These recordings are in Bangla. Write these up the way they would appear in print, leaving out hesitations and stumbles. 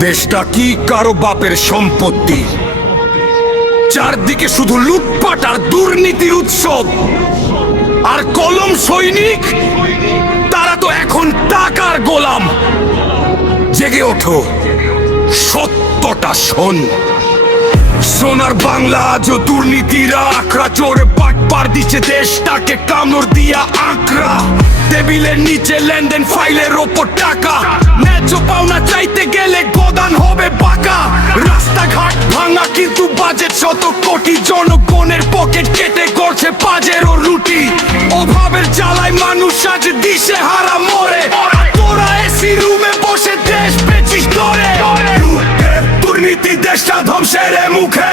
দেশটা কি কারো বাপের সম্পত্তি? চারদিকে শুধু লুটপাট আর দুর্নীতির উৎসব। আর কলম সৈনিক, তারা তো এখন টাকার গোলাম। জেগে ওঠো, সত্যটা শোন। সোনার বাংলা আজও দুর্নীতিরা আখড়া চোরে পাট দিচ্ছে দেশটাকে কামড় দিয়া আঁকড়া। টেবিলের নিচে লেনদেন, ফাইলের ওপর টাকা। ন্যায্য পাওনা চাইতে গেলে গোদান হবে বাঁকা। রাস্তাঘাট ভাঙা কিন্তু বাজেট শত কোটি। জনগণের পকেট কেটে করছে পাজেরও রুটি। অভাবের জ্বালায় মানুষ আজ দিশে হারা মরে। তোরা এসি রুমে বসে দেশ পেছিস ধরে। দুর্নীতি দেশটা ধ্বংসের মুখে।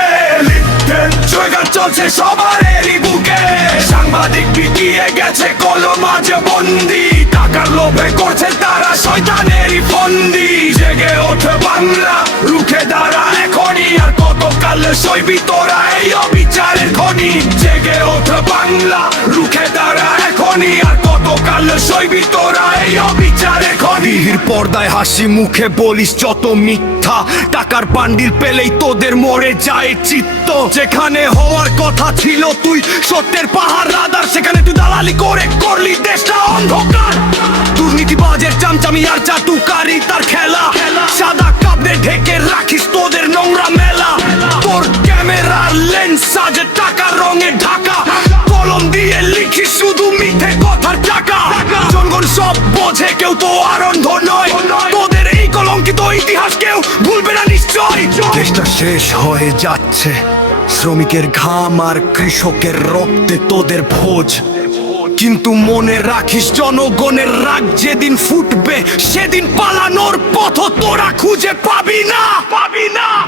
জয়গান চলছে সবারই বুকে। সাংবাদিক বিকিয়ে গেছে কলম আজ বন্দি। টাকার লোভে করছে তারা শয়তানেরই ফন্দি। জেগে ওঠে বাংলা, রুখে দাঁড়া এখনই। আর কতকাল সইবি তোরা এই অবিচারের খনি? জেগে ওঠে বাংলা, রুখে দাঁড়া এখনই। আর কতকাল সইবি তোরা এই অবিচারের খনি? পর্দায় হাসি মুখে বলিস যত মিথ্যা। টাকার বান্ডিল পেলেই তোদের মরে যায় চিত্ত। যেখানে হওয়ার কথা ছিল তুই সত্যের পাহাড় রাদার, সেখানে তুই দালালি করে করলি দেশটা অন্ধকার। দুর্নীতিবাজের চামচামি আর চাটুকারি তার খেলা। সাদা কাপড়ে ঢেকে রাখিস তোদের নোংরা মেলা। তোর ক্যামেরার লেন্স আজ টাকার রঙে ঢাকা। কলম দিয়ে লিখিস শুধু মিথ্যে কথার টাকা। জনগণ সব বোঝে, কেউ তো আর অন্ধ নয়। তোদের এই কলঙ্কিত ইতিহাস কেউ ভুলবে না নিশ্চয়। দেশটা শেষ হয়ে যাচ্ছে, শ্রমিকের ঘাম আর কৃষকের রক্তে তোদের ভোজ। কিন্তু মনে রাখিস, জনগণের রাগ যেদিন ফুটবে সেদিন পালানোর পথ তোরা খুঁজে পাবি না।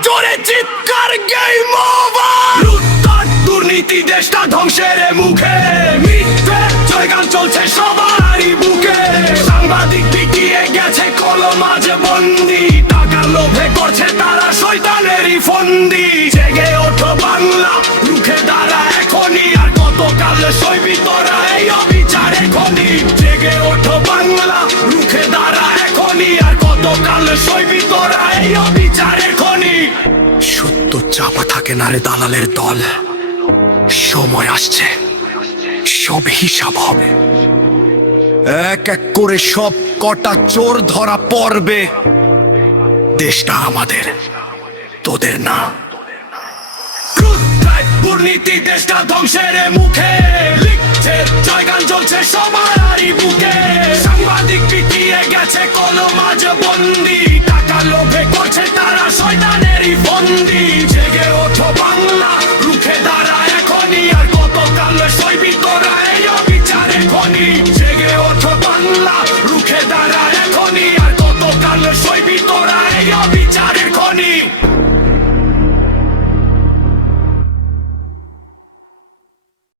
জোরে চিৎকার, গেম ওভার। লুটপাট দুর্নীতি দেশটা ধ্বংসের মুখে। মিথ্যে জয়গান চলছে সবারই বুকে। সাংবাদিক বিকিয়ে গেছে কলম আজ বন্দি। টাকার লোভে করছে তারা শয়তানেরই ফন্দি। জেগে ওঠো বাংলা, রুখে দাঁড়া এখনই। আর কতকাল সইবি তোরা এই অবিচারের খনি? জেগে ওঠো বাংলা, রুখে দাঁড়া এখনই। আর কতকাল সইবি তোরা এই অবিচারের খনি? সত্য চাপা থাকে না রে দালালের দল। সময় আসছে, সব হিসাব হবে। এক এক করে সব কটা চোর ধরা পড়বে। দেশটা আমাদের, তোদের না। দুর্নীতি দেশটা ধ্বংসের মুখে। লিখছে জয়গান চলছে সবারই বুকে। সাংবাদিক পিটিয়ে গেছে কলম আজ বন্দি।